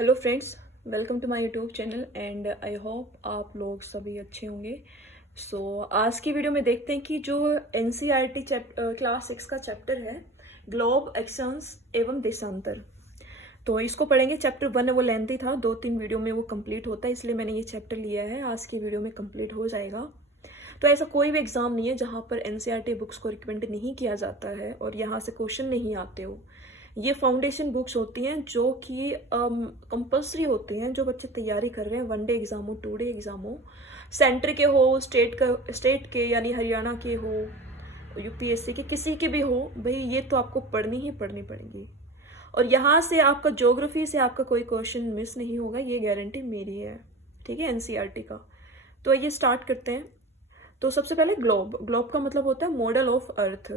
Hello friends, welcome to my YouTube channel and I hope आप लोग सभी अच्छे होंगे। आज की वीडियो में देखते हैं कि जो एनसीईआरटी क्लास 6 का चैप्टर है ग्लोब एक्शंस एवं देशांतर, तो इसको पढ़ेंगे। चैप्टर 1 है, वो लेंथी था, 2-3 वीडियो में वो कंप्लीट होता है, इसलिए मैंने ये चैप्टर लिया है। आज की वीडियो में कंप्लीट हो जाएगा। तो ऐसा कोई भी एग्जाम नहीं है जहाँ पर एनसीईआरटी बुक्स को रिकमेंड नहीं किया जाता है और यहाँ से क्वेश्चन नहीं आते हो। ये फाउंडेशन बुक्स होती हैं जो कि कंपल्सरी होती हैं, जो बच्चे तैयारी कर रहे हैं, 1 डे एग्जाम हो, 2 डे एग्जाम हो, सेंटर के हो, स्टेट के यानी हरियाणा के हो, यूपीएससी के, किसी के भी हो, भाई ये तो आपको पढ़नी ही पढ़नी पड़ेगी। और यहाँ से आपका ज्योग्राफी से आपका कोई क्वेश्चन मिस नहीं होगा, ये गारंटी मेरी है, ठीक है, एनसीईआरटी का। तो ये स्टार्ट करते हैं। तो सबसे पहले ग्लोब। ग्लोब का मतलब होता है model of earth.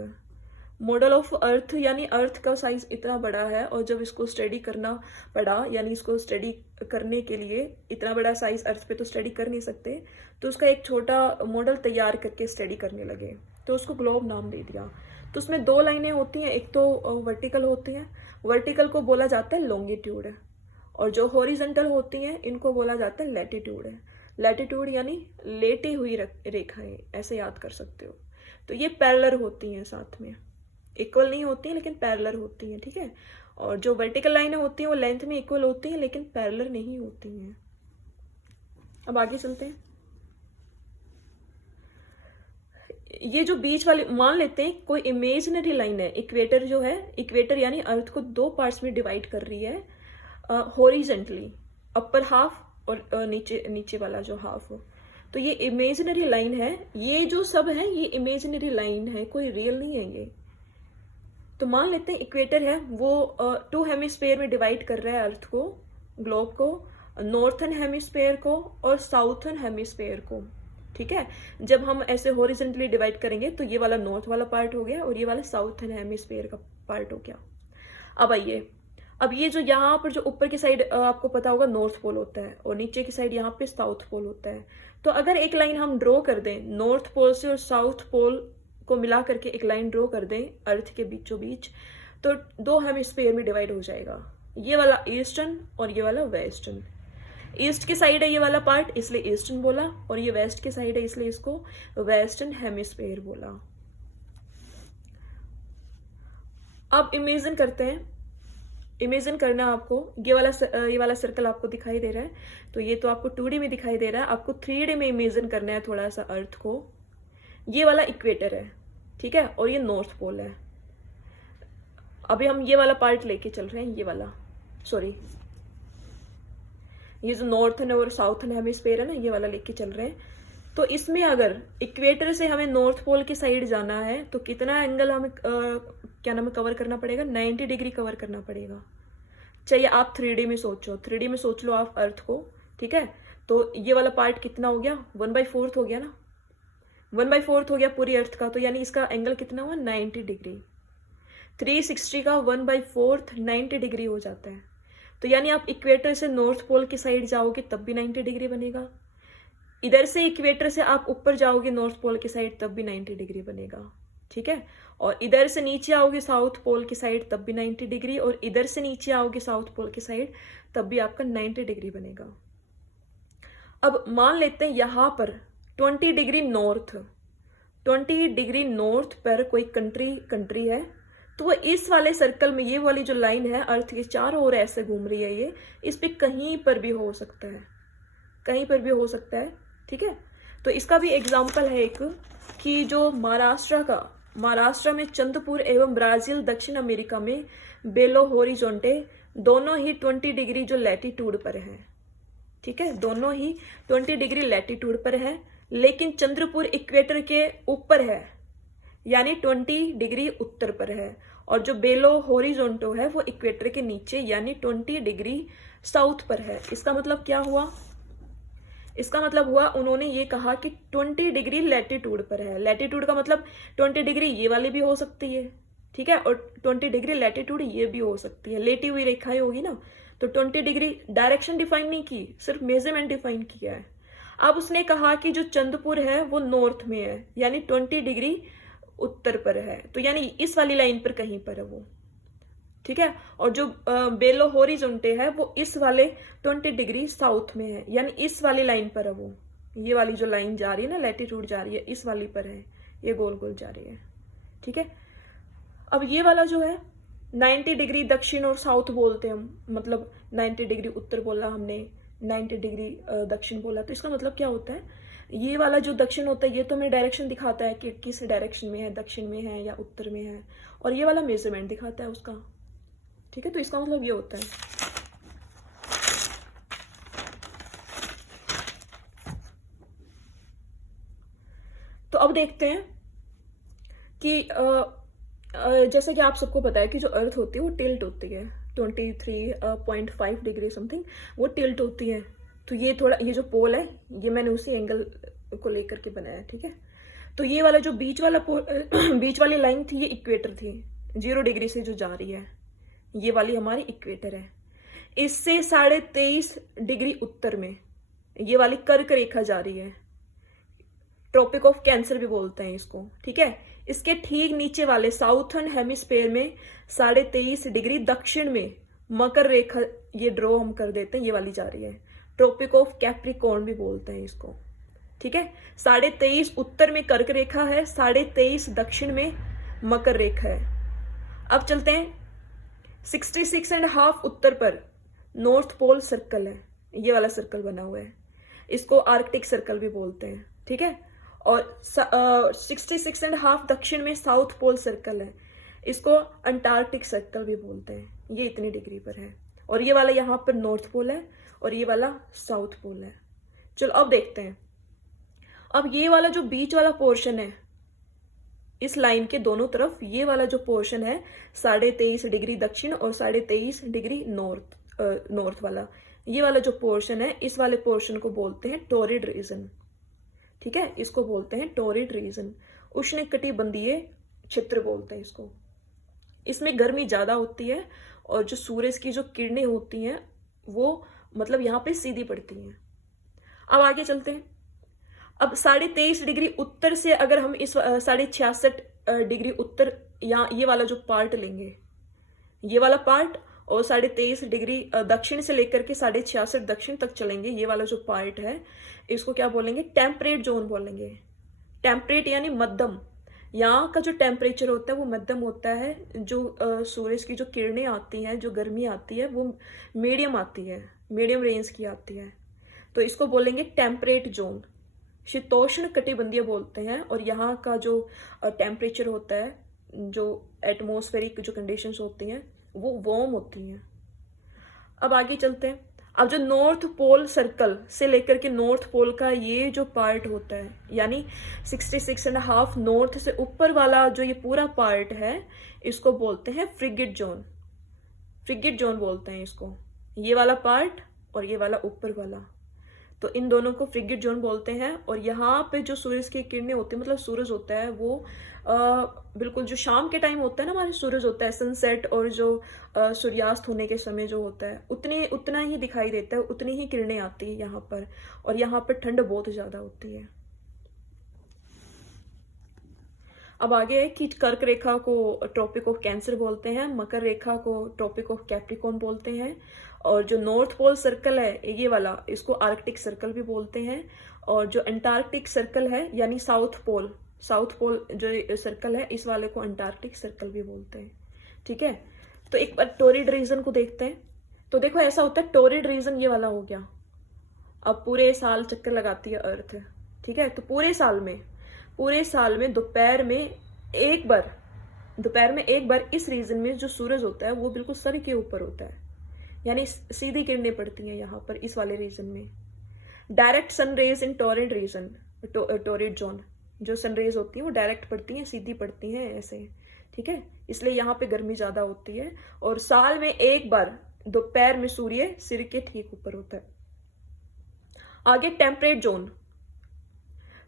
Model of earth यानी अर्थ का साइज इतना बड़ा है, और जब इसको स्टडी करना पड़ा, यानी इसको स्टडी करने के लिए इतना बड़ा साइज अर्थ पे तो स्टडी कर नहीं सकते, तो उसका एक छोटा मॉडल तैयार करके स्टडी करने लगे, तो उसको ग्लोब नाम दे दिया। तो उसमें 2 लाइनें होती हैं, एक तो वर्टिकल होती हैं, वर्टिकल को बोला जाता है लॉन्गिट्यूड, और जो हॉरिजेंटल होती हैं इनको बोला जाता है लैटिट्यूड। लैटिट्यूड यानी लेटी हुई रेखाएं, ऐसे याद कर सकते हो। तो ये पैरेलल होती हैं, साथ में इक्वल नहीं होती हैं लेकिन पैरेलल होती हैं, ठीक है। और जो वर्टिकल लाइनें होती हैं वो लेंथ में इक्वल होती हैं लेकिन पैरेलल नहीं होती हैं। अब आगे चलते हैं। ये जो बीच वाले, मान लेते हैं कोई इमेजिनरी लाइन है, इक्वेटर जो है, इक्वेटर यानी अर्थ को 2 पार्ट्स में डिवाइड कर रही है हॉरिजेंटली, अपर हाफ और नीचे नीचे वाला जो हाफ हो। तो ये इमेजिनरी लाइन है, ये जो सब है ये इमेजिनरी लाइन है, कोई रियल नहीं है ये। तो मान लेते हैं इक्वेटर है, वो 2 हेमिस्फेयर में डिवाइड कर रहा है अर्थ को, ग्लोब को, नॉर्थन हेमिस्फेयर को और साउथर्न हेमिस्फेयर को, ठीक है। जब हम ऐसे हॉरिजेंटली डिवाइड करेंगे तो ये वाला नॉर्थ वाला पार्ट हो गया और ये वाला साउथर्न हेमिस्फेयर का पार्ट हो गया। अब आइए, अब ये जो यहाँ पर जो ऊपर की साइड आपको पता होगा नॉर्थ पोल होता है, और नीचे की साइड यहाँ पे साउथ पोल होता है। तो अगर एक लाइन हम ड्रॉ कर दें, नॉर्थ पोल से और साउथ पोल को मिला करके एक लाइन ड्रॉ कर दें अर्थ के बीचों बीच, तो 2 हेमिस्फेयर में डिवाइड हो जाएगा, ये वाला ईस्टर्न और ये वाला वेस्टर्न। ईस्ट की साइड है ये वाला पार्ट, इसलिए ईस्टर्न बोला, और ये वेस्ट की साइड है इसलिए इसको वेस्टर्न हेमिस्फेयर बोला। अब इमेजिन करते हैं, इमेजिन करना आपको, ये वाला सर्कल आपको दिखाई दे रहा है, तो ये तो आपको 2D में दिखाई दे रहा है, आपको 3D में इमेजिन करना है थोड़ा सा अर्थ को। ये वाला इक्वेटर है, ठीक है, और ये नॉर्थ पोल है। अभी हम ये वाला पार्ट लेके चल रहे हैं, ये वाला, सॉरी, ये जो नॉर्थन और साउथर्न हेमिस्फेयर है ना, ये वाला लेके चल रहे हैं। तो इसमें अगर इक्वेटर से हमें नॉर्थ पोल की साइड जाना है तो कितना एंगल हमें क्या नाम है कवर करना पड़ेगा, 90 डिग्री कवर करना पड़ेगा। चाहिए आप 3D में सोचो, 3D में सोच लो आप अर्थ को, ठीक है। तो ये वाला पार्ट कितना हो गया, 1/4 हो गया ना, 1/4 हो गया पूरी अर्थ का, तो यानी इसका एंगल कितना हुआ, 90 डिग्री। 360 का 1/4 90 डिग्री हो जाता है। तो यानी आप इक्वेटर से नॉर्थ पोल की साइड जाओगे तब भी 90 डिग्री बनेगा, इधर से इक्वेटर से आप ऊपर जाओगे नॉर्थ पोल की साइड तब भी 90 डिग्री बनेगा, ठीक है। और इधर से नीचे आओगे साउथ पोल की साइड तब भी 90 डिग्री, और इधर से नीचे आओगे साउथ पोल की साइड तब भी आपका 90 डिग्री बनेगा। अब मान लेते हैं यहां पर 20 डिग्री नॉर्थ, 20 डिग्री नॉर्थ पर कोई कंट्री है, तो वो इस वाले सर्कल में, ये वाली जो लाइन है अर्थ के चारों ओर ऐसे घूम रही है, ये इस पे कहीं पर भी हो सकता है, कहीं पर भी हो सकता है, ठीक है। तो इसका भी एग्जाम्पल है एक, कि जो महाराष्ट्र में चंद्रपुर एवं ब्राजील दक्षिण अमेरिका में बेलो होरिजोंटे, दोनों ही 20 डिग्री जो लैटिट्यूड पर है, ठीक है, दोनों ही 20 डिग्री लैटिट्यूड पर है, लेकिन चंद्रपुर इक्वेटर के ऊपर है, यानी 20 डिग्री उत्तर पर है, और जो बेलो होरिजोंटो है वो इक्वेटर के नीचे यानी 20 डिग्री साउथ पर है। इसका मतलब क्या हुआ, इसका मतलब हुआ उन्होंने ये कहा कि 20 डिग्री लैटिट्यूड पर है। लैटिट्यूड का मतलब 20 डिग्री ये वाली भी हो सकती है, ठीक है, और 20 डिग्री लैटिट्यूड ये भी हो सकती है, लेटी हुई रेखाएं होगी ना। तो 20 डिग्री डायरेक्शन डिफाइन नहीं की, सिर्फ मेजरमेंट डिफाइन किया है। अब उसने कहा कि जो चंद्रपुर है वो नॉर्थ में है, यानी 20 डिग्री उत्तर पर है, तो यानी इस वाली लाइन पर कहीं पर है वो। ठीक है। और जो बेलो होरिजोंटे है वो इस वाले 20 डिग्री साउथ में है, यानी इस वाली लाइन पर है वो, ये वाली जो लाइन जा रही है ना, लैटिट्यूड जा रही है, इस वाली पर है, ये गोल गोल जा रही है, ठीक है। अब ये वाला जो है 90 डिग्री दक्षिण और साउथ बोलते हैं हम, मतलब 90 डिग्री उत्तर बोला हमने, 90 डिग्री दक्षिण बोला, तो इसका मतलब क्या होता है, ये वाला जो दक्षिण होता है ये तो हमें डायरेक्शन दिखाता है कि किस डायरेक्शन में है, दक्षिण में है या उत्तर में है, और ये वाला मेजरमेंट दिखाता है उसका, ठीक है। तो इसका मतलब ये होता है। तो अब देखते हैं कि जैसे कि आप सबको पता है कि जो अर्थ होती है वो टिल्ट होती है 23.5 डिग्री समथिंग, वो टिल्ट होती है। तो ये थोड़ा, ये जो पोल है ये मैंने उसी एंगल को लेकर के बनाया, ठीक है। तो ये वाला जो बीच वाली लाइन थी ये इक्वेटर थी, 0 डिग्री से जो जा रही है, ये वाली हमारी इक्वेटर है। इससे 23.5 डिग्री उत्तर में ये वाली कर्क रेखा जा रही है, ट्रॉपिक ऑफ कैंसर भी बोलते हैं इसको, ठीक है। इसके ठीक नीचे वाले साउथर्न हेमिस्फेयर में 23.5 डिग्री दक्षिण में मकर रेखा, ये ड्रॉ हम कर देते हैं, ये वाली जा रही है, ट्रॉपिक ऑफ कैप्रिकॉर्न भी बोलते हैं इसको, ठीक है। 23.5 उत्तर में कर्क रेखा है, 23.5 दक्षिण में मकर रेखा है। अब चलते हैं 66.5 उत्तर पर नॉर्थ पोल सर्कल है, ये वाला सर्कल बना हुआ है, इसको आर्कटिक सर्कल भी बोलते हैं, ठीक है। और 66.5 दक्षिण में साउथ पोल सर्कल है, इसको अंटार्कटिक सर्कल भी बोलते हैं, ये इतनी डिग्री पर है। और ये वाला यहाँ पर नॉर्थ पोल है और ये वाला साउथ पोल है। चलो अब देखते हैं, अब ये वाला जो बीच वाला पोर्शन है इस लाइन के दोनों तरफ, ये वाला जो पोर्शन है 23.5 डिग्री दक्षिण और 23.5 डिग्री नॉर्थ वाला, ये वाला जो पोर्शन है, इस वाले पोर्शन को बोलते हैं टोरिड रीजन, ठीक है। इसको बोलते हैं टोरिड रीजन, उष्णकटिबंधीय क्षेत्र बोलते हैं इसको। इसमें गर्मी ज्यादा होती है और जो सूरज की जो किरणें होती हैं वो मतलब यहाँ पे सीधी पड़ती हैं। अब आगे चलते हैं। अब 23.5 डिग्री उत्तर से अगर हम इस 66.5 डिग्री उत्तर, यहाँ ये वाला जो पार्ट लेंगे, ये वाला पार्ट, और 23.5 डिग्री दक्षिण से लेकर के 66.5 दक्षिण तक चलेंगे, ये वाला जो पार्ट है इसको क्या बोलेंगे, टेम्परेट जोन बोलेंगे। टेम्परेट यानी मध्यम, यहाँ का जो टेम्परेचर होता है वो मध्यम होता है, जो सूरज की जो किरणें आती हैं, जो गर्मी आती है वो मीडियम आती है, मीडियम रेंज की आती है, तो इसको बोलेंगे टेम्परेट जोन, शीतोष्ण कटिबंधीय बोलते हैं। और यहाँ का जो टेम्परेचर होता है, जो एटमॉस्फेरिक जो कंडीशंस होती हैं वो वार्म होती हैं। अब आगे चलते हैं। अब जो नॉर्थ पोल सर्कल से लेकर के नॉर्थ पोल का ये जो पार्ट होता है, यानी 66.5 नॉर्थ से ऊपर वाला जो ये पूरा पार्ट है, इसको बोलते हैं फ्रिगेट जोन, फ्रिगेट जोन बोलते हैं इसको, ये वाला पार्ट और ये वाला ऊपर वाला, तो इन दोनों को फ्रिगेट जोन बोलते हैं। और यहाँ पे जो सूरज की किरणें होती है, मतलब सूरज होता है वो बिल्कुल जो शाम के टाइम होता है ना, हमारे सूरज होता है सनसेट, और जो सूर्यास्त होने के समय जो होता है उतना ही दिखाई देता है, उतनी ही किरणें आती है यहाँ पर, और यहाँ पर ठंड बहुत ज्यादा होती है। अब आगे है कि कर्क रेखा को ट्रॉपिक ऑफ कैंसर बोलते हैं, मकर रेखा को ट्रॉपिक ऑफ कैप्रिकॉर्न बोलते हैं, और जो नॉर्थ पोल सर्कल है ये वाला, इसको आर्कटिक सर्कल भी बोलते हैं, और जो अंटार्कटिक सर्कल है यानी साउथ पोल जो सर्कल है, इस वाले को अंटार्कटिक सर्कल भी बोलते हैं, ठीक है। तो एक बार टोरिड रीजन को देखते हैं। तो देखो ऐसा होता है, टोरिड रीजन ये वाला हो गया, अब पूरे साल चक्कर लगाती है अर्थ, ठीक है। तो पूरे साल में दोपहर में एक बार इस रीजन में जो सूरज होता है वो बिल्कुल सर के ऊपर होता है, यानी सीधी किरणें पड़ती हैं यहाँ पर इस वाले रीजन में। डायरेक्ट सन रेज इन टोरिड रीजन, टोरिड जोन, जो सन रेज होती हैं वो डायरेक्ट पड़ती हैं, सीधी पड़ती हैं ऐसे, ठीक है। इसलिए यहाँ पे गर्मी ज्यादा होती है, और साल में एक बार दोपहर में सूर्य सिर के ठीक ऊपर होता है। आगे टेम्परेट जोन।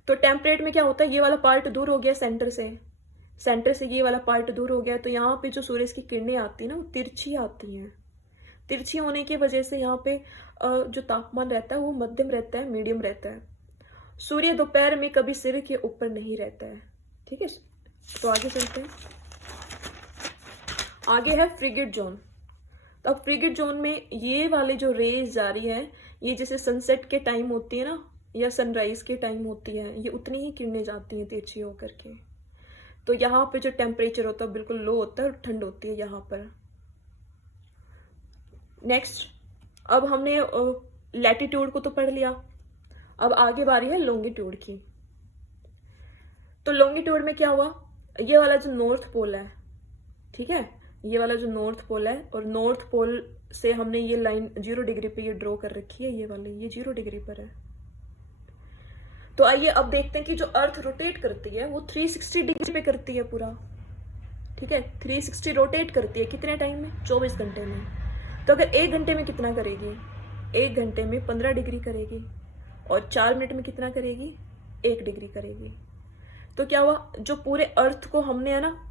तो टेम्परेट में क्या होता है, ये वाला पार्ट दूर हो गया सेंटर से ये वाला पार्ट दूर हो गया, तो यहाँ पे जो सूरज की किरणें आती है ना वो तिरछी आती हैं। तिरछी होने की वजह से यहाँ पे जो तापमान रहता है वो मध्यम रहता है, मीडियम रहता है। सूर्य दोपहर में कभी सिर के ऊपर नहीं रहता है, ठीक है। तो आगे चलते हैं। आगे है फ्रिगेट जोन। तो अब फ्रिगेट जोन में ये वाले जो रेज जा रही है, ये जैसे सनसेट के टाइम होती है ना, या सनराइज के टाइम होती है, ये उतनी ही किरणें जाती हैं तिरछी होकर के। तो यहाँ पे जो टेम्परेचर होता है बिल्कुल लो होता है और ठंड होती है यहाँ पर। नेक्स्ट, अब हमने लैटिट्यूड को तो पढ़ लिया, अब आगे बारी है लॉन्गिट्यूड की। तो लॉन्गिट्यूड में क्या हुआ, ये वाला जो नॉर्थ पोल है, ठीक है, ये वाला जो नॉर्थ पोल है, और नॉर्थ पोल से हमने ये लाइन 0 डिग्री पे ये ड्रॉ कर रखी है, ये वाली, ये 0 डिग्री पर है। तो आइए अब देखते हैं कि जो अर्थ रोटेट करती है वो 360 डिग्री पे करती है पूरा, ठीक है, 360 रोटेट करती है कितने टाइम में, 24 घंटे में। तो अगर 1 घंटे में कितना करेगी, 1 घंटे में 15 डिग्री करेगी, और 4 मिनट में कितना करेगी, 1 डिग्री करेगी। तो क्या हुआ, जो पूरे अर्थ को हमने है ना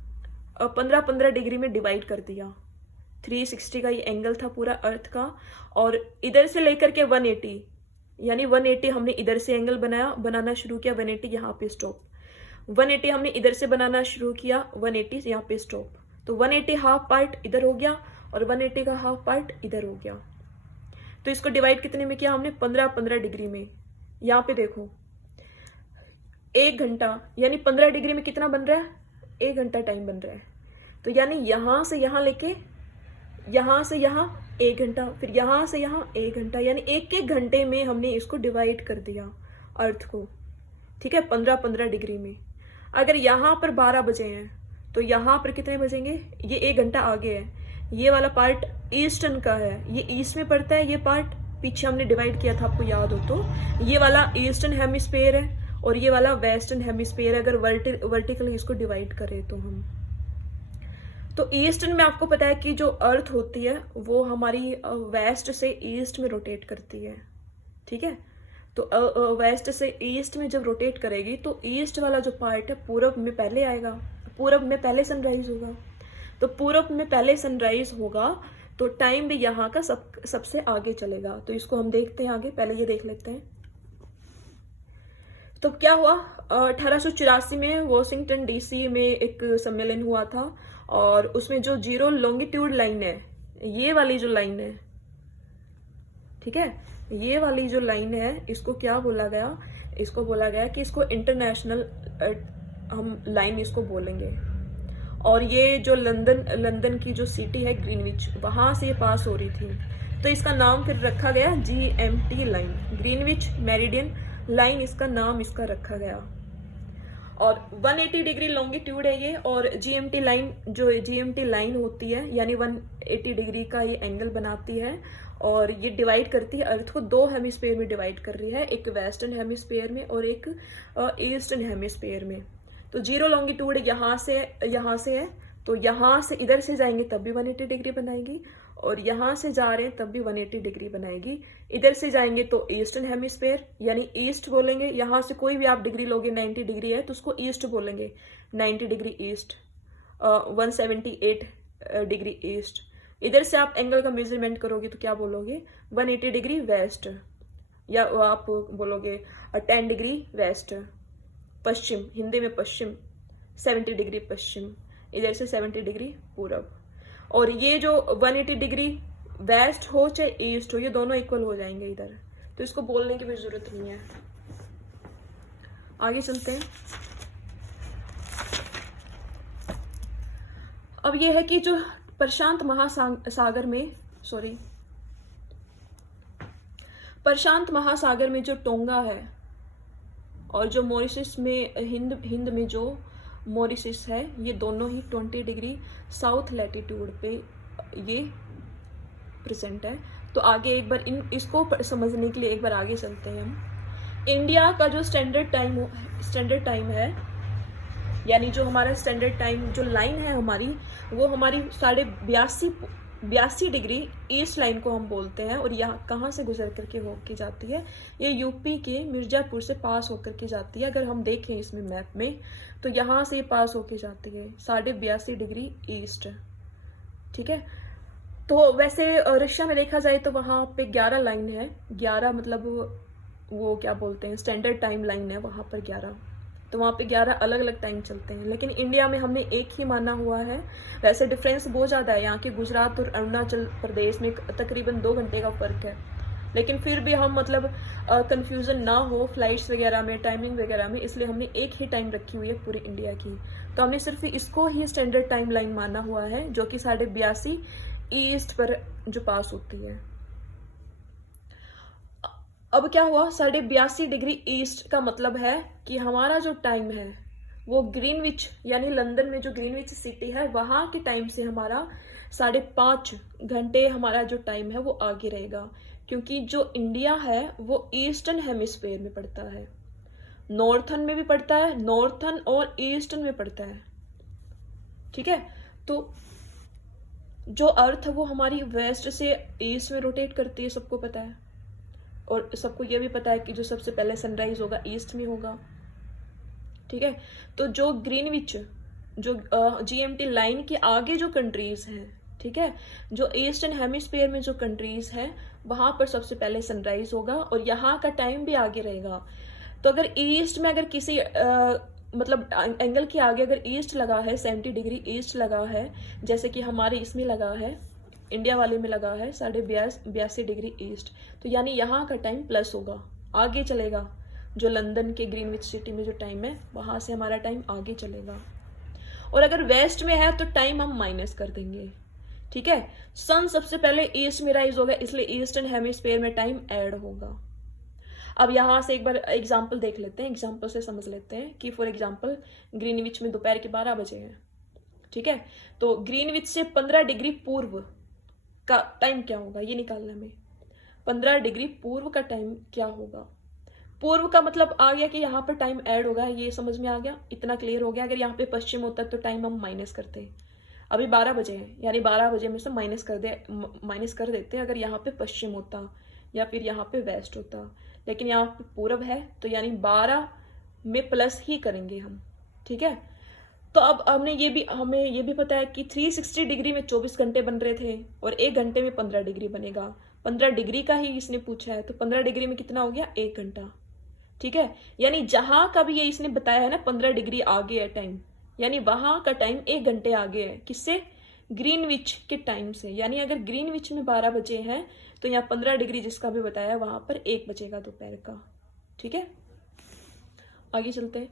15-15 डिग्री में डिवाइड कर दिया। 360 का ये एंगल था पूरा अर्थ का, और इधर से लेकर के 180, यानी 180 हमने इधर से एंगल बनाना शुरू किया, 180 यहाँ पे स्टॉप। 180 हमने इधर से बनाना शुरू किया, 180 यहाँ पे स्टॉप। तो 180 हाफ पार्ट इधर हो गया, और 180 का हाफ पार्ट इधर हो गया। तो इसको डिवाइड कितने में किया हमने, 15-15 डिग्री में। यहाँ पे देखो 1 घंटा, यानी 15 डिग्री में कितना बन रहा है, 1 घंटा टाइम बन रहा है। तो यानी यहां से यहां लेके यहां से यहां 1 घंटा, फिर यहां से यहां 1 घंटा, यानी 1-1 घंटे में हमने इसको डिवाइड कर दिया अर्थ को, ठीक है, 15-15 डिग्री में। अगर यहां पर 12 बजे हैं तो यहां पर कितने बजेंगे, ये 1 घंटा आगे है, ये वाला पार्ट ईस्टर्न का है, ये ईस्ट में पड़ता है, ये पार्ट पीछे हमने डिवाइड किया था, आपको याद हो तो। ये वाला ईस्टर्न हेमिस्फीयर है और ये वाला वेस्टर्न हेमिस्फीयर, अगर वर्टिकली इसको डिवाइड करें तो हम, तो ईस्टर्न में आपको पता है कि जो अर्थ होती है वो हमारी वेस्ट से ईस्ट में रोटेट करती है, ठीक है। तो वेस्ट से ईस्ट में जब रोटेट करेगी तो ईस्ट वाला जो पार्ट है पूरब में पहले आएगा, पूरब में पहले सनराइज होगा। तो पूरब में पहले सनराइज होगा तो टाइम भी यहाँ का सबसे आगे चलेगा। तो इसको हम देखते हैं आगे, पहले ये देख लेते हैं। तो क्या हुआ, 1884 में वॉशिंगटन डीसी में एक सम्मेलन हुआ था, और उसमें जो 0 लॉन्गिट्यूड लाइन है, ये वाली जो लाइन है, ठीक है, ये वाली जो लाइन है, इसको क्या बोला गया, इसको बोला गया कि इसको इंटरनेशनल हम लाइन इसको बोलेंगे। और ये जो लंदन की जो सिटी है ग्रीनविच, वहां से ये पास हो रही थी, तो इसका नाम फिर रखा गया GMT line, Greenwich meridian line, इसका नाम इसका रखा गया। और 180 डिग्री लॉन्गिट्यूड है ये, और GMT लाइन, जो GMT लाइन होती है यानी 180 डिग्री का ये एंगल बनाती है, और ये डिवाइड करती है अर्थ को 2 हेमिस्फीयर में डिवाइड कर रही है, एक वेस्टर्न हेमिस्फीयर में और एक ईस्टर्न हेमिस्फीयर में। तो 0 लॉन्गिट्यूड यहाँ से है, तो यहाँ से इधर से जाएंगे तब भी 180 डिग्री बनाएगी, और यहाँ से जा रहे हैं तब भी 180 डिग्री बनाएगी। इधर से जाएंगे तो ईस्टर्न हेमिस्फीयर यानी ईस्ट बोलेंगे, यहाँ से कोई भी आप डिग्री लोगे, 90 डिग्री है तो उसको ईस्ट बोलेंगे, 90 डिग्री ईस्ट, 178 डिग्री ईस्ट। इधर से आप एंगल का मेजरमेंट करोगे तो क्या बोलोगे, 180 डिग्री वेस्ट, या आप बोलोगे 10 डिग्री वेस्ट, पश्चिम, हिंदी में पश्चिम, 70 डिग्री पश्चिम, इधर से 70 डिग्री पूरब। और ये जो 180 डिग्री वेस्ट हो चाहे ईस्ट हो, ये दोनों इक्वल हो जाएंगे इधर, तो इसको बोलने की भी जरूरत नहीं है। आगे चलते हैं। अब ये है कि जो प्रशांत महासागर में जो टोंगा है, और जो मॉरिशस में हिंद में जो मॉरिशस है, ये दोनों ही 20 डिग्री साउथ लैटिट्यूड पे ये प्रेजेंट है। तो आगे एक बार इसको समझने के लिए एक बार आगे चलते हैं हम। इंडिया का जो स्टैंडर्ड टाइम है, यानी जो हमारा स्टैंडर्ड टाइम जो लाइन है हमारी, वो हमारी 82 डिग्री ईस्ट लाइन को हम बोलते हैं। और यहाँ कहाँ से गुजर करके होके जाती है, ये यूपी के मिर्जापुर से पास होकर के जाती है। अगर हम देखें इसमें मैप में तो यहाँ से पास होके जाती है 82.5 डिग्री ईस्ट, ठीक है। तो वैसे रशिया में देखा जाए तो वहाँ पे 11 लाइन है, 11 मतलब वो क्या बोलते हैं स्टैंडर्ड टाइम लाइन है वहाँ पर 11, तो वहाँ पे 11 अलग अलग टाइम चलते हैं, लेकिन इंडिया में हमने एक ही माना हुआ है। वैसे डिफरेंस बहुत ज़्यादा है, यहाँ के गुजरात और अरुणाचल प्रदेश में तकरीबन 2 घंटे का फ़र्क है, लेकिन फिर भी हम मतलब कंफ्यूजन ना हो फ्लाइट्स वगैरह में, टाइमिंग वगैरह में, इसलिए हमने एक ही टाइम रखी हुई है पूरी इंडिया की। तो हमने सिर्फ इसको ही स्टैंडर्ड टाइम लाइन माना हुआ है, जो कि 82.5 ईस्ट पर जो पास होती है। अब क्या हुआ, 82.5 डिग्री ईस्ट का मतलब है कि हमारा जो टाइम है वो ग्रीनविच यानी लंदन में जो ग्रीनविच सिटी है वहाँ के टाइम से हमारा 5.5 घंटे हमारा जो टाइम है वो आगे रहेगा, क्योंकि जो इंडिया है वो ईस्टर्न हेमिस्फीयर में पड़ता है, नॉर्थर्न में भी पड़ता है, नॉर्थर्न और ईस्टर्न में पड़ता है। ठीक है, तो जो अर्थ है वो हमारी वेस्ट से ईस्ट में रोटेट करती है, सबको पता है, और सबको ये भी पता है कि जो सबसे पहले सनराइज होगा ईस्ट में होगा। ठीक है, तो जो ग्रीनविच जो जीएमटी लाइन के आगे जो कंट्रीज हैं, ठीक है, जो ईस्टर्न हेमिस्फीयर में जो कंट्रीज हैं वहां पर सबसे पहले सनराइज होगा और यहाँ का टाइम भी आगे रहेगा। तो अगर ईस्ट में अगर किसी मतलब एंगल के आगे अगर ईस्ट लगा है, 70 डिग्री ईस्ट लगा है, जैसे कि हमारे इसमें लगा है, इंडिया वाले में लगा है 82.5 डिग्री ईस्ट, तो यानी यहाँ का टाइम प्लस होगा, आगे चलेगा। जो लंदन के ग्रीनविच सिटी में जो टाइम है वहाँ से हमारा टाइम आगे चलेगा। और अगर वेस्ट में है तो टाइम हम माइनस कर देंगे। ठीक है, सन सबसे पहले ईस्ट में राइज होगा, इसलिए ईस्टर्न हेमिस्फीयर में टाइम ऐड होगा। अब यहाँ से एक बार एग्जाम्पल देख लेते हैं, एग्जाम्पल से समझ लेते हैं कि फॉर एग्जाम्पल ग्रीनविच में दोपहर के 12 बजे हैं। ठीक है, तो ग्रीनविच से 15 डिग्री पूर्व का टाइम क्या होगा ये निकालना है हमें। 15 डिग्री पूर्व का टाइम क्या होगा, पूर्व का मतलब आ गया कि यहाँ पर टाइम ऐड होगा, ये समझ में आ गया, इतना क्लियर हो गया। अगर यहाँ पे पश्चिम होता तो टाइम हम माइनस करते, अभी 12 बजे है यानी 12 बजे में से माइनस कर देते अगर यहाँ पे पश्चिम होता या फिर यहाँ पे वेस्ट होता, लेकिन यहाँ पे पूर्व है तो यानी 12 में प्लस ही करेंगे हम। ठीक है, तो अब हमें ये भी पता है कि 360 डिग्री में 24 घंटे बन रहे थे और 1 घंटे में 15 डिग्री बनेगा। 15 डिग्री का ही इसने पूछा है, तो 15 डिग्री में कितना हो गया, 1 घंटा। ठीक है, यानी जहां का भी ये इसने बताया है ना 15 डिग्री आगे है टाइम, यानी वहां का टाइम 1 घंटे आगे है, किससे, ग्रीनविच के टाइम से। यानी अगर ग्रीनविच में 12 बजे हैं तो यहाँ 15 डिग्री जिसका भी बताया वहां पर 1 बजेगा दोपहर का। ठीक है, आगे चलते हैं।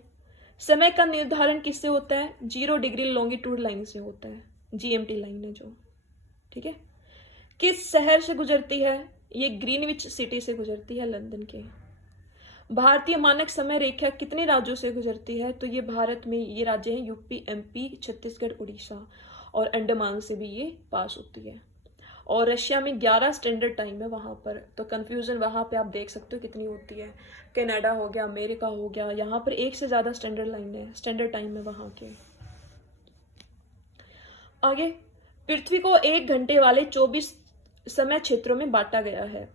समय का निर्धारण किससे होता है, 0 डिग्री लॉन्गिट्यूड लाइन से होता है, जीएमटी लाइन है जो। ठीक है, किस शहर से गुजरती है, ये ग्रीनविच सिटी से गुजरती है, लंदन के। भारतीय मानक समय रेखा कितने राज्यों से गुजरती है, तो ये भारत में ये राज्य हैं यूपी, एमपी, छत्तीसगढ़, उड़ीसा और अंडमान से भी ये पास होती है। और रशिया में 11 स्टैंडर्ड टाइम है वहां पर, तो कंफ्यूजन वहां पे आप देख सकते हो कितनी होती है। कनाडा हो गया, अमेरिका हो गया, यहाँ पर 1 से ज्यादा स्टैंडर्ड लाइन है, स्टैंडर्ड टाइम है वहां के। आगे, पृथ्वी को 1 घंटे वाले 24 समय क्षेत्रों में बांटा गया है,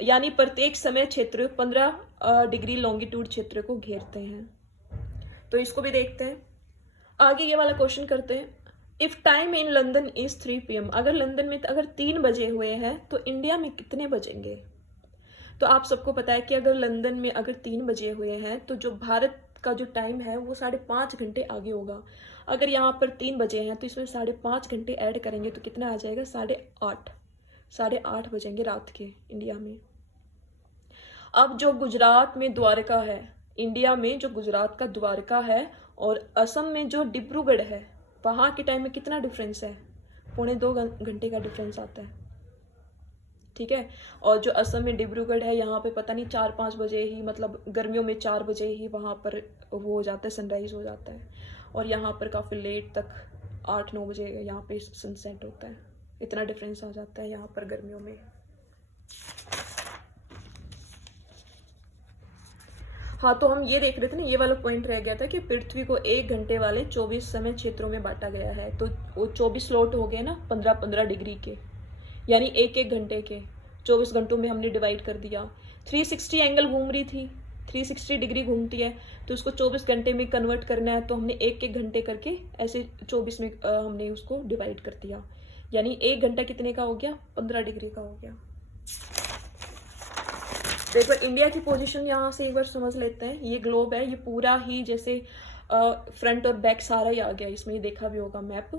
यानी प्रत्येक समय क्षेत्र 15 डिग्री लॉन्गिट्यूड क्षेत्र को घेरते हैं। तो इसको भी देखते हैं। आगे ये वाला क्वेश्चन करते हैं। If time in London is 3 PM, अगर लंदन में अगर 3 बजे हुए हैं तो इंडिया में कितने बजेंगे। तो आप सबको पता है कि अगर लंदन में अगर 3 बजे हुए हैं तो जो भारत का जो टाइम है वो 5.5 घंटे आगे होगा। अगर यहाँ पर 3 बजे हैं तो इसमें 5.5 घंटे ऐड करेंगे तो कितना आ जाएगा, 8:30 बजेंगे रात के इंडिया में। अब जो गुजरात में द्वारका है, इंडिया में जो गुजरात का द्वारका है और असम में जो डिब्रूगढ़ है, वहां के टाइम में कितना डिफरेंस है, 2.25 घंटे का डिफरेंस आता है। ठीक है, और जो असम में डिब्रूगढ़ है यहाँ पे पता नहीं 4-5 बजे ही, मतलब गर्मियों में 4 बजे ही वहां पर वो हो जाता है, सनराइज हो जाता है, और यहाँ पर काफी लेट तक 8-9 बजे यहाँ पे सनसेट होता है। इतना डिफरेंस आ जाता है यहाँ पर गर्मियों में। हाँ, तो हम ये देख रहे थे ना, ये वाला पॉइंट रह गया था कि पृथ्वी को 1 घंटे वाले 24 समय क्षेत्रों में बांटा गया है, तो वो 24 स्लॉट हो गए ना 15-15 डिग्री के, यानी 1-1 घंटे के 24 घंटों में हमने डिवाइड कर दिया। 360 एंगल घूम रही थी, 360 डिग्री घूमती है, तो उसको 24 घंटे में कन्वर्ट करना है, तो हमने 1-1 घंटे करके ऐसे 24 में हमने उसको डिवाइड कर दिया, यानी 1 घंटा कितने का हो गया, 15 डिग्री का हो गया। देखो इंडिया की पोजीशन यहाँ से एक बार समझ लेते हैं। ये ग्लोब है, ये पूरा ही जैसे फ्रंट और बैक सारा ही आ गया इसमें, ये देखा भी होगा मैप।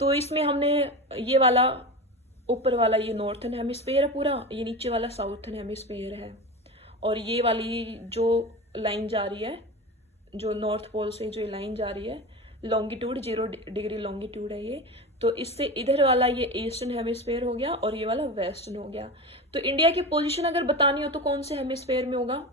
तो इसमें हमने ये वाला ऊपर वाला ये नॉर्थन हेमिस्फेयर है पूरा, ये नीचे वाला साउथन हेमिस्फेयर है। और ये वाली जो लाइन जा रही है, जो नॉर्थ पोल से जो लाइन जा रही है, लॉन्गिट्यूड 0 डिग्री लॉन्गिट्यूड है ये। तो इससे इधर वाला ये ईस्टर्न हेमिस्फेयर हो गया और ये वाला वेस्टर्न हो गया। तो इंडिया की पोजीशन अगर बतानी हो तो कौन से हेमिस्फेयर में होगा?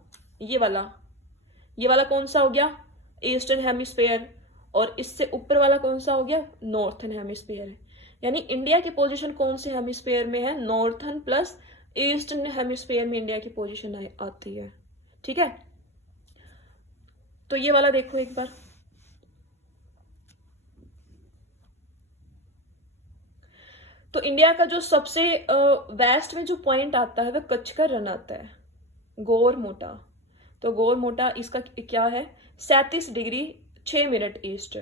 ये वाला कौन सा हो गया? Eastern hemisphere. और इससे ऊपर वाला कौन सा हो गया? Northern hemisphere. यानी इंडिया की पोजीशन कौन से हेमिस्फेयर में है? नॉर्थन प्लस ईस्टर्न हेमिस्फेयर में इंडिया की पोजीशन आती है। ठीक है, तो ये वाला देखो एक बार। तो इंडिया का जो सबसे वेस्ट में जो पॉइंट आता है वह कच्छ का रन आता है, गोर मोटा। तो गोर मोटा इसका क्या है? 37 डिग्री 6 मिनट ईस्ट,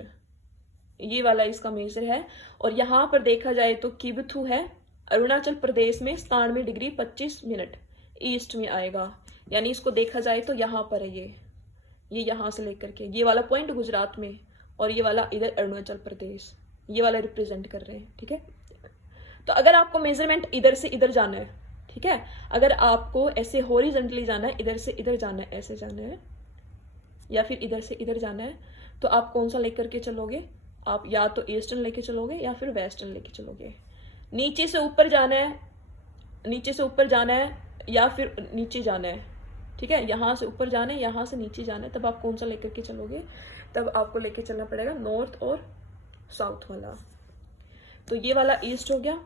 ये वाला इसका मेजर है। और यहां पर देखा जाए तो किबथू है अरुणाचल प्रदेश में 97 डिग्री 25 मिनट ईस्ट में आएगा। यानी इसको देखा जाए तो यहाँ पर है ये यहां से लेकर के ये वाला पॉइंट गुजरात में, और ये वाला इधर अरुणाचल प्रदेश, ये वाला रिप्रेजेंट कर रहे हैं। ठीक है, तो अगर आपको मेजरमेंट इधर से इधर जाना है, ठीक है, अगर आपको ऐसे हॉरिजॉन्टली जाना है, इधर से इधर जाना है, ऐसे जाना है, या फिर इधर से इधर जाना है, तो आप कौन सा लेकर के चलोगे? आप या तो ईस्टर्न लेके चलोगे या फिर वेस्टर्न लेके चलोगे। नीचे से ऊपर जाना है, नीचे से ऊपर जाना है या फिर नीचे जाना है। ठीक है, यहाँ से ऊपर जाना है, यहाँ से नीचे जाना है, तब आप कौन सा लेकर के चलोगे? तब आपको लेके चलना पड़ेगा नॉर्थ और साउथ वाला। तो ये वाला ईस्ट हो गया,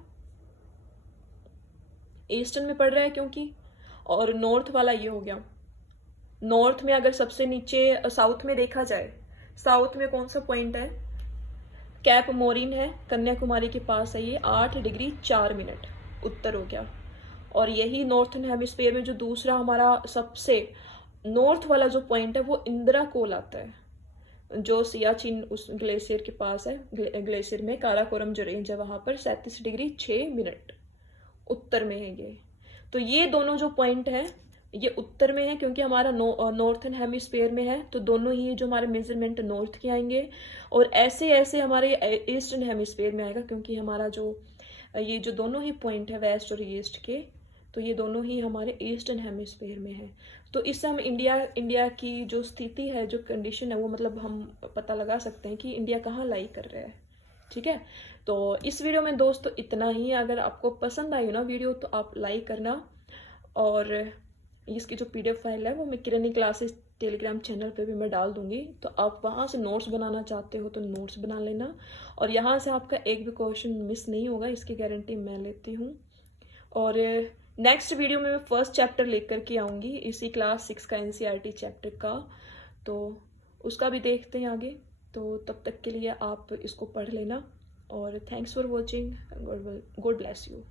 ईस्टर्न में पड़ रहा है क्योंकि, और नॉर्थ वाला ये हो गया। नॉर्थ में अगर सबसे नीचे साउथ में देखा जाए, साउथ में कौन सा पॉइंट है? कैप मोरिन है, कन्याकुमारी के पास है ये, 8 डिग्री 4 मिनट उत्तर हो गया। और यही नॉर्थन हेमिस्फीयर में जो दूसरा हमारा सबसे नॉर्थ वाला जो पॉइंट है वो इंदिरा कोल आता है, जो सियाचिन उस ग्लेशियर के पास है। ग्लेशियर में काराकोरम जो रेंज है वहां पर 37 डिग्री 6 मिनट उत्तर में है ये। तो ये दोनों जो पॉइंट है ये उत्तर में है क्योंकि हमारा नॉर्थन हेमिस्फीयर में है, तो दोनों ही जो हमारे मेजरमेंट नॉर्थ के आएंगे। और ऐसे ऐसे हमारे ईस्टर्न हेमिस्फीयर में आएगा क्योंकि हमारा जो ये जो दोनों ही पॉइंट है वेस्ट और ईस्ट के, तो ये दोनों ही हमारे ईस्टर्न हेमिस्फीयर में है। तो इससे हम इंडिया की जो स्थिति है, जो कंडीशन है, वो मतलब हम पता लगा सकते हैं कि इंडिया कहाँ लाई कर रहा है। ठीक है, तो इस वीडियो में दोस्तों इतना ही। अगर आपको पसंद आई ना वीडियो तो आप लाइक करना, और इसकी जो PDF फाइल है वो मैं किरणी क्लासेस टेलीग्राम चैनल पे भी मैं डाल दूंगी, तो आप वहाँ से नोट्स बनाना चाहते हो तो नोट्स बना लेना, और यहाँ से आपका एक भी क्वेश्चन मिस नहीं होगा, इसकी गारंटी मैं लेती हूँ। और नेक्स्ट वीडियो में मैं फर्स्ट चैप्टर लेकर के आऊँगी इसी क्लास 6 का NCERT चैप्टर का, तो उसका भी देखते हैं आगे। तो तब तक के लिए आप इसको पढ़ लेना, और thanks for watching. God bless you.